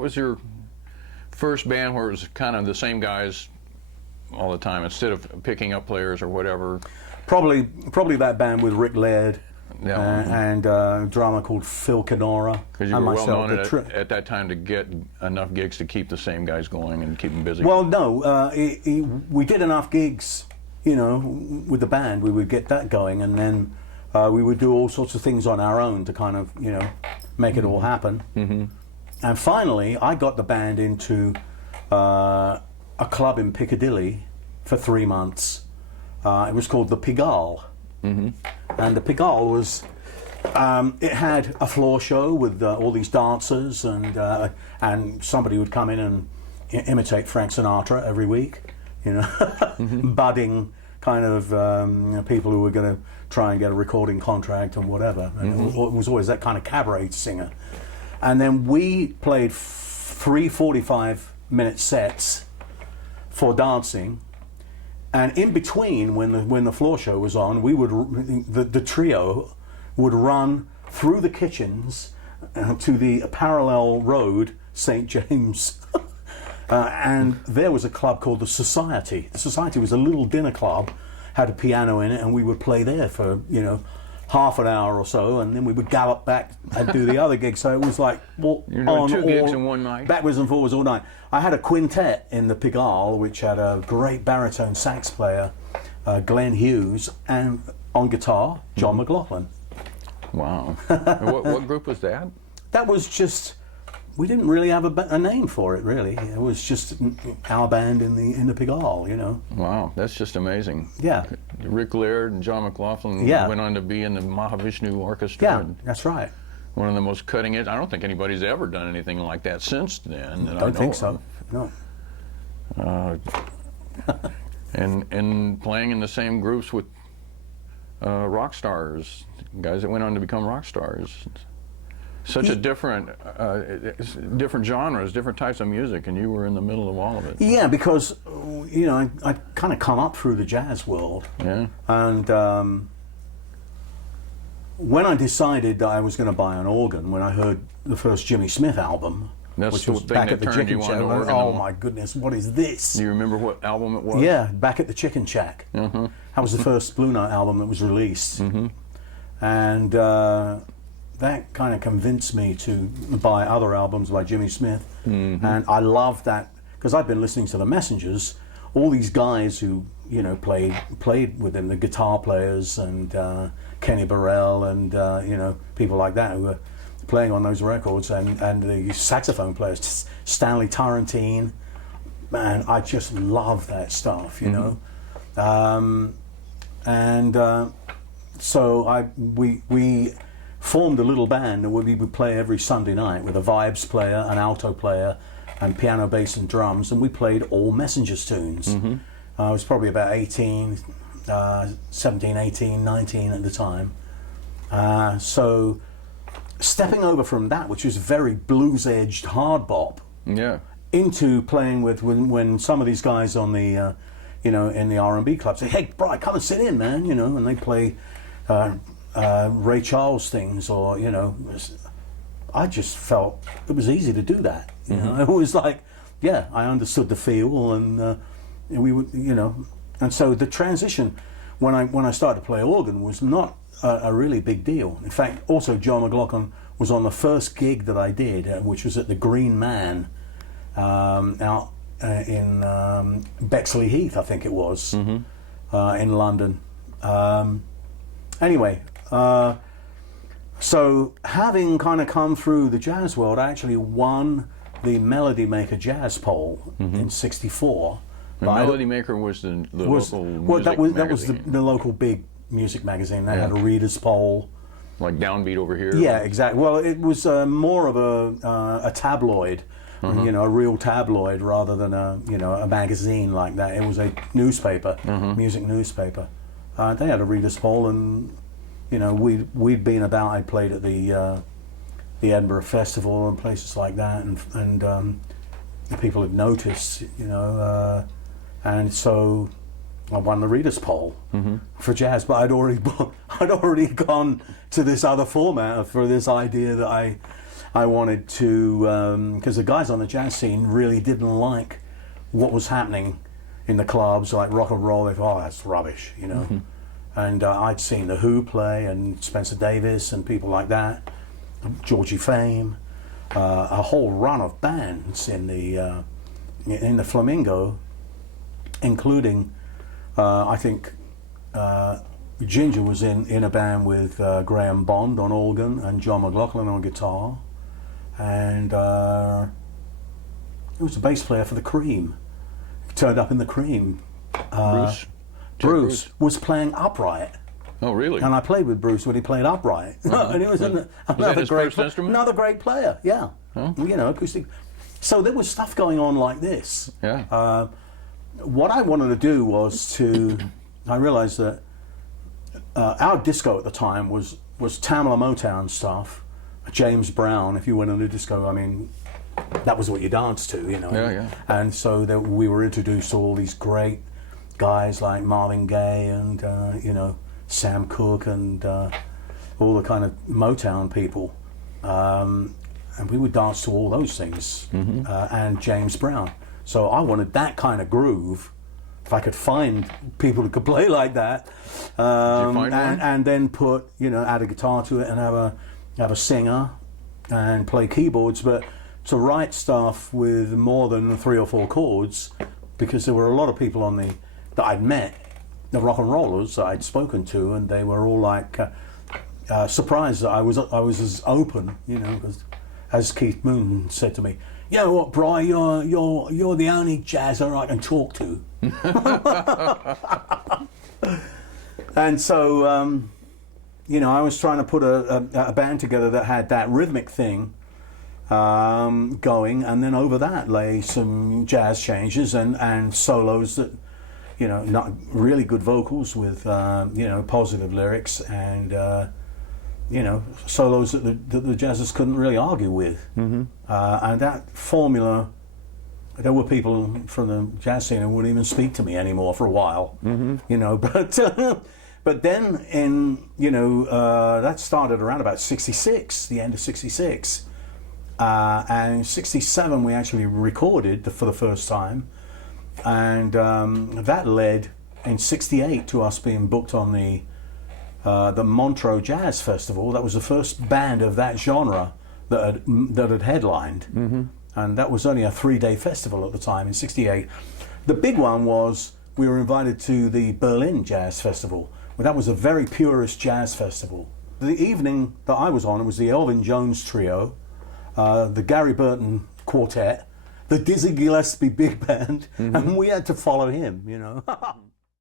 what was your first band where it was kind of the same guys all the time instead of picking up players or whatever? Probably that band with Rick Laird. Yeah. And a drummer called Phil Canora. Because you were well known at that time to get enough gigs to keep the same guys going and keep them busy. Well, no, we did enough gigs, you know, with the band. We would get that going, and then we would do all sorts of things on our own to kind of, you know, make it all happen. Mm-hmm. And finally, I got the band into a club in Piccadilly for 3 months. It was called the Pigalle. Mm-hmm. And the Pigalle was, it had a floor show with all these dancers, and somebody would come in and imitate Frank Sinatra every week, you know, mm-hmm. budding kind of people who were going to try and get a recording contract and whatever. And mm-hmm. it was always that kind of cabaret singer. And then we played 3 45-minute sets for dancing. And in between, when the floor show was on, we would the trio would run through the kitchens to the parallel road, St. James, and there was a club called the Society. The Society was a little dinner club, had a piano in it, and we would play there for, you know, half an hour or so, and then we would gallop back and do the other gigs. So it was like two gigs in one night, backwards and forwards all night. I had a quintet in the Pigalle, which had a great baritone sax player, Glenn Hughes, and on guitar, John McLaughlin. Wow. what group was that? That was just, we didn't really have a name for it, really. It was just our band in the Pigalle, you know. Wow, that's just amazing. Yeah. Rick Laird and John McLaughlin went on to be in the Mahavishnu Orchestra. Yeah, that's right. One of the most cutting edge. I don't think anybody's ever done anything like that since then. I don't think so. No. And playing in the same groups with rock stars, guys that went on to become rock stars. Such a different genres, different types of music, and you were in the middle of all of it. Yeah, because, you know, I kind of come up through the jazz world. Yeah. And when I decided that I was going to buy an organ, when I heard the first Jimmy Smith album, which was Back at the Chicken Shack, oh my goodness, what is this? Do you remember what album it was? Yeah, Back at the Chicken Shack. Mm-hmm. That was the first Blue Note album that was released. Mm-hmm. And that kind of convinced me to buy other albums by Jimmy Smith. Mm-hmm. And I loved that, because I've been listening to the Messengers, all these guys who, you know, played with them, the guitar players and Kenny Burrell and, you know, people like that who were playing on those records, and the saxophone players, Stanley Tarantine. Man, I just love that stuff, you know. So we formed a little band, and we would play every Sunday night with a vibes player, an alto player, and piano, bass, and drums, and we played all Messengers tunes. Mm-hmm. I was probably about 17, 18, 19 at the time. So stepping over from that, which was very blues-edged hard bop, into playing with when some of these guys on the, you know, in the R&B clubs say, "Hey, Brian, come and sit in, man," you know, and they play Ray Charles things, or, you know, I just felt it was easy to do that. You know, it was like, yeah, I understood the feel, and we would, you know, and so the transition when I started to play organ was not a really big deal. In fact, also John McLaughlin was on the first gig that I did, which was at the Green Man out in Bexley Heath, I think it was, in London. Anyway, so having kind of come through the jazz world, I actually won the Melody Maker Jazz Poll in '64. The Melody Maker was the local music magazine. That was the local big music magazine. They had a readers' poll. Like Downbeat over here? Yeah, exactly. Well, it was more of a tabloid, you know, a real tabloid rather than a magazine like that. It was a newspaper, music newspaper. They had a readers' poll, and, you know, we'd been about. I played at the Edinburgh Festival and places like that, and the people had noticed, you know, and so I won the readers' poll for jazz. But I'd already gone to this other format for this idea that I wanted to, because the guys on the jazz scene really didn't like what was happening in the clubs, like rock and roll. They thought, oh, that's rubbish, you know. And I'd seen The Who play, and Spencer Davis and people like that, Georgie Fame, a whole run of bands in the Flamingo, including, I think, Ginger was in a band with Graham Bond on organ and John McLaughlin on guitar, and he was the bass player for the Cream. He turned up in the Cream. Bruce was playing upright. Oh, really? And I played with Bruce when he played upright. And it was that his first instrument? Another great player, yeah. Oh. You know, acoustic. So there was stuff going on like this. Yeah. What I wanted to do was I realized that our disco at the time was Tamla Motown stuff, James Brown. If you went on a disco, I mean, that was what you danced to, you know. Yeah, yeah. And so we were introduced to all these great guys like Marvin Gaye and you know, Sam Cooke and all the kind of Motown people, and we would dance to all those things, and James Brown. So I wanted that kind of groove. If I could find people who could play like that, and then put, you know, add a guitar to it and have a singer and play keyboards, but to write stuff with more than 3 or 4 chords, because there were a lot of people that I'd met, the rock and rollers that I'd spoken to, and they were all like surprised that I was as open, you know, as Keith Moon said to me, "You know what, Bri, you're the only jazzer I can talk to." And so, you know, I was trying to put a band together that had that rhythmic thing going, and then over that lay some jazz changes and solos that, you know, not really good vocals with, you know, positive lyrics, and, you know, solos that the jazzers couldn't really argue with. And that formula, there were people from the jazz scene who wouldn't even speak to me anymore for a while, you know, but then you know, that started around about 66, the end of 66. And in 67 we actually recorded for the first time. And that led in '68 to us being booked on the Montreux Jazz Festival. That was the first band of that genre that had headlined, and that was only a 3-day festival at the time in '68. The big one was we were invited to the Berlin Jazz Festival. Well, that was a very purist jazz festival. The evening that I was on, it was the Elvin Jones Trio, the Gary Burton Quartet, the Dizzy Gillespie Big Band, and we had to follow him, you know.